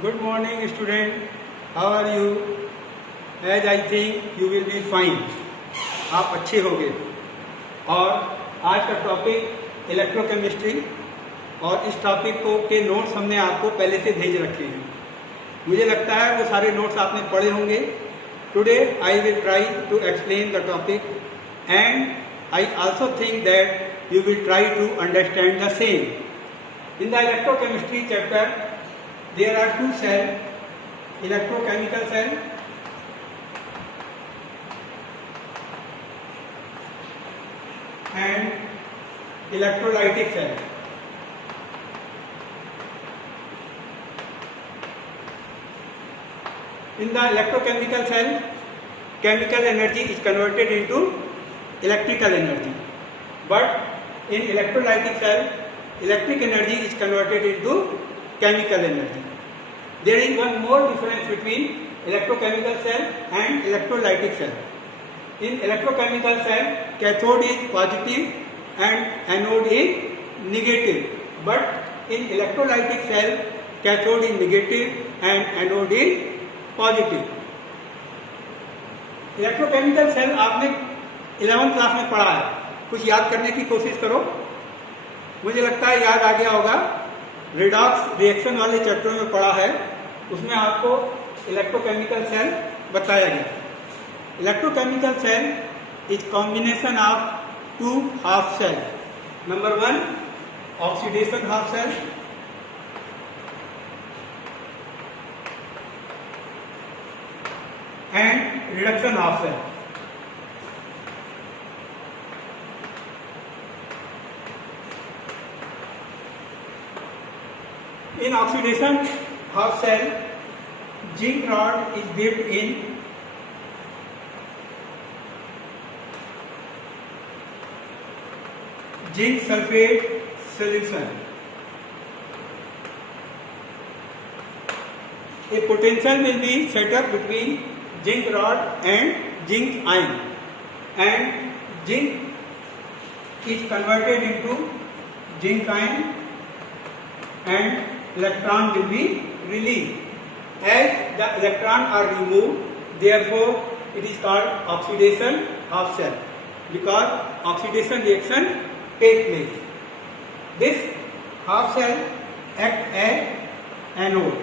Good morning, student. How are you? As I think you will be fine. आप अच्छे होंगे। और आज का टॉपिक इलेक्ट्रोकेमिस्ट्री, और इस टॉपिक को के नोट्स हमने आपको पहले से भेज रखे हैं। मुझे लगता है वो सारे नोट्स आपने पढ़े होंगे। Today I will try to explain the topic and I also think that you will try to understand the same. In the electrochemistry chapter, there are two cells, electrochemical cell and electrolytic cell. In the electrochemical cell, chemical energy is converted into electrical energy, but in electrolytic cell, electric energy is converted into chemical energy. There is one more difference between electrochemical cell and electrolytic cell. In electrochemical cell, cathode is positive and anode is negative. But in electrolytic cell, cathode is negative and anode is positive. Electrochemical cell आपने 11th class में पढ़ा है। कुछ याद करने की कोशिश करो। मुझे लगता है याद आ गया होगा। रिडॉक्स रिएक्शन वाले चैप्टर में पढ़ा है, उसमें आपको इलेक्ट्रोकेमिकल सेल बताया गया। Electrochemical cell is combination of two half cell. Number 1 oxidation half cell and reduction half cell. In oxidation half cell, zinc rod is dipped in zinc sulfate solution. A potential will be set up between zinc rod and zinc ion, and zinc is converted into zinc ion and electron will be released. As the electron are removed, therefore it is called oxidation half cell, because oxidation reaction take place. This half cell act as anode.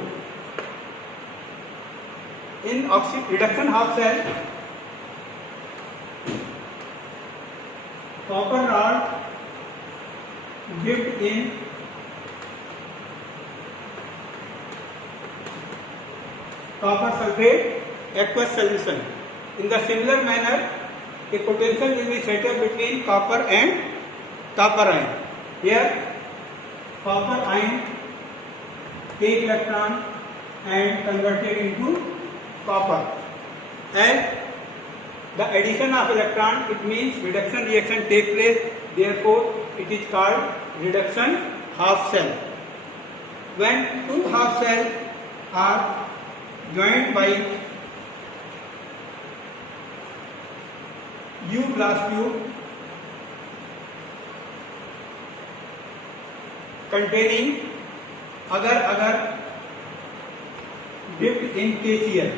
In reduction half cell, copper rod dipped in copper sulfate aqueous solution. In the similar manner, a potential will be set up between copper and copper ion. Here, copper ion take electron and converted into copper. As the addition of electron, it means reduction reaction take place. Therefore, it is called reduction half cell. When two half cells are joined by U glass tube containing agar dipped in KCl.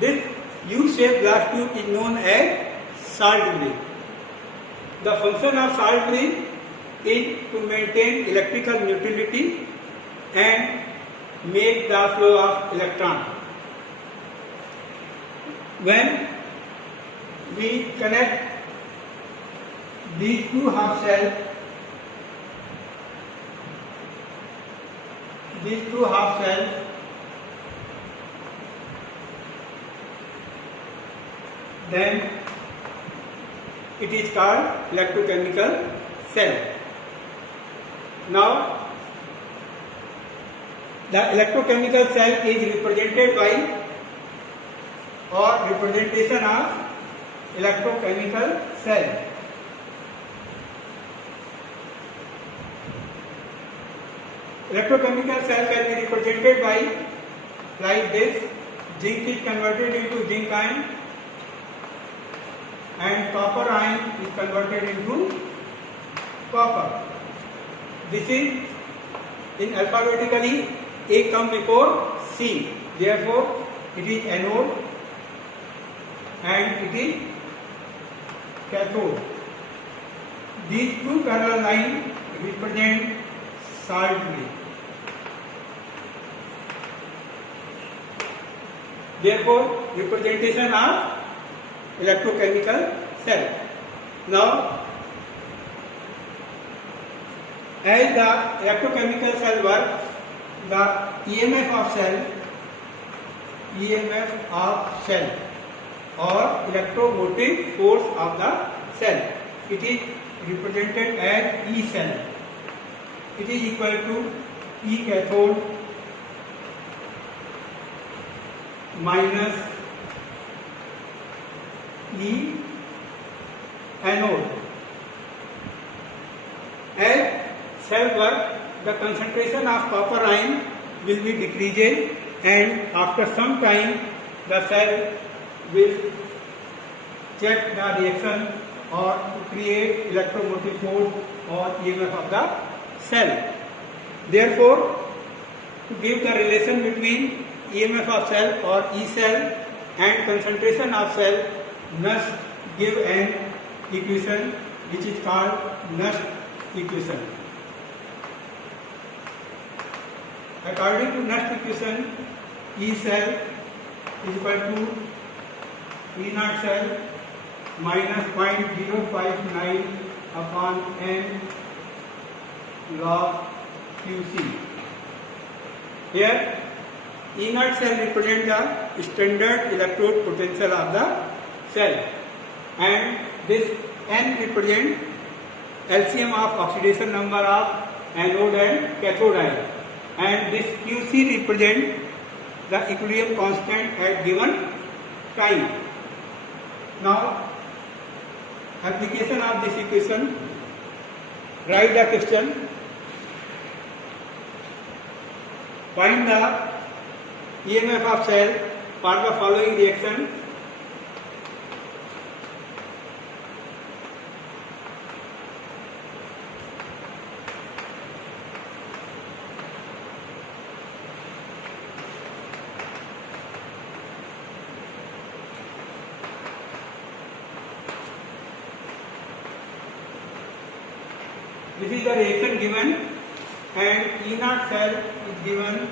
This U-shaped glass tube is known as salt bridge. The function of salt bridge is to maintain electrical neutrality and make the flow of electron. When we connect these two half cells, then it is called electrochemical cell. Now the electrochemical cell is represented by, or representation of electrochemical cell. Electrochemical cell can be represented by like this. Zinc is converted into zinc ion and copper ion is converted into copper. This is in alphabetically A come before C. Therefore, it is anode and it is cathode. These two parallel lines represent salt lake. Therefore, representation of electrochemical cell. Now, as the electrochemical cell works, the EMF of cell or electromotive force of the cell, it is represented as E cell. It is equal to E cathode minus E anode. As cell work, the concentration of copper ion will be decreasing, and after some time the cell will check the reaction or to create electromotive force or EMF of the cell. Therefore, to give the relation between EMF of cell or E cell and concentration of cell, must give an equation which is called Nernst equation. According to Nernst equation, E cell is equal to E naught cell minus 0.059 upon n log QC. Here, E naught cell represents the standard electrode potential of the cell, and this N represents LCM of oxidation number of anode and cathode ion, and this QC represents the equilibrium constant at given time. Now, application of this equation, write the question. Find the EMF of cell for the following reaction. This is the reaction given, and E naught cell is given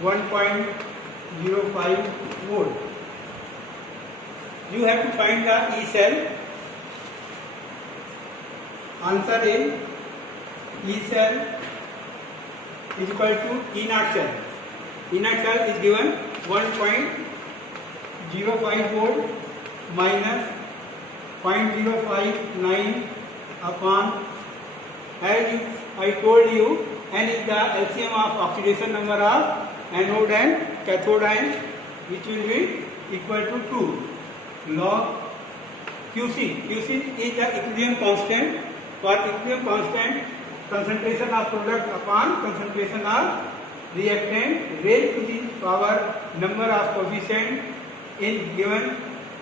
1.05 volt. You have to find the E cell. Answer is E cell is equal to E naught cell. E naught cell is given 1.05 volt minus 0.059 upon, as I told you, N is the LCM of oxidation number of anode and cathode ion, which will be equal to 2 log QC. QC is the equilibrium constant. For equilibrium constant, concentration of product upon concentration of reactant raised to the power number of coefficient in given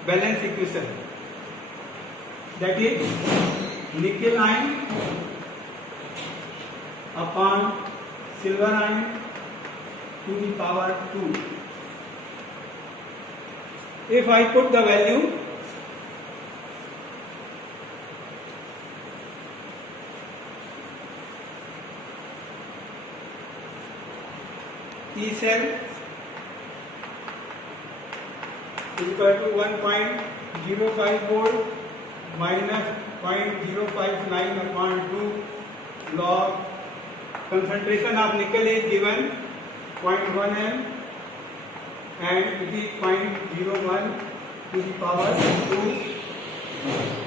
balance equation. That is nickel ion upon silver ion to the power 2. If I put the value, E cell is equal to 1.05 volt minus 0.059 upon 2 log. Concentration of nickel is given 0.1 m and it is 0.01 to the power 2.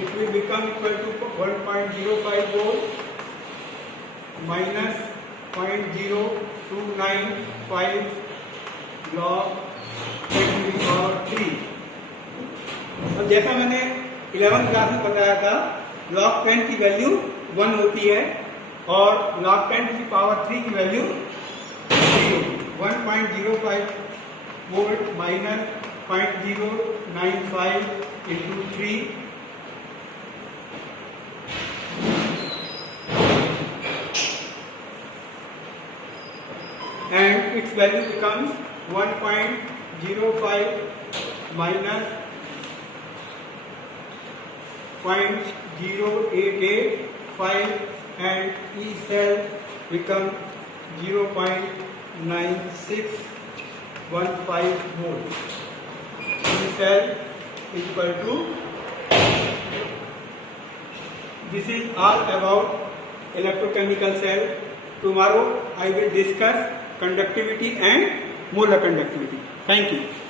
It will become equal to 1.05 volt minus 0.0295 log 10 to the power 3. अब जैसा मैंने 11th class में बताया था, log 10 की value 1 होती है और log 10 to the power 3 की value 0. 1.05 volt minus 0.095 into 3 . its value becomes 1.05 minus 0.0885 and E cell becomes 0.9615 volt. E cell is equal to, this is all about electrochemical cell. Tomorrow I will discuss conductivity and molar conductivity. Thank you.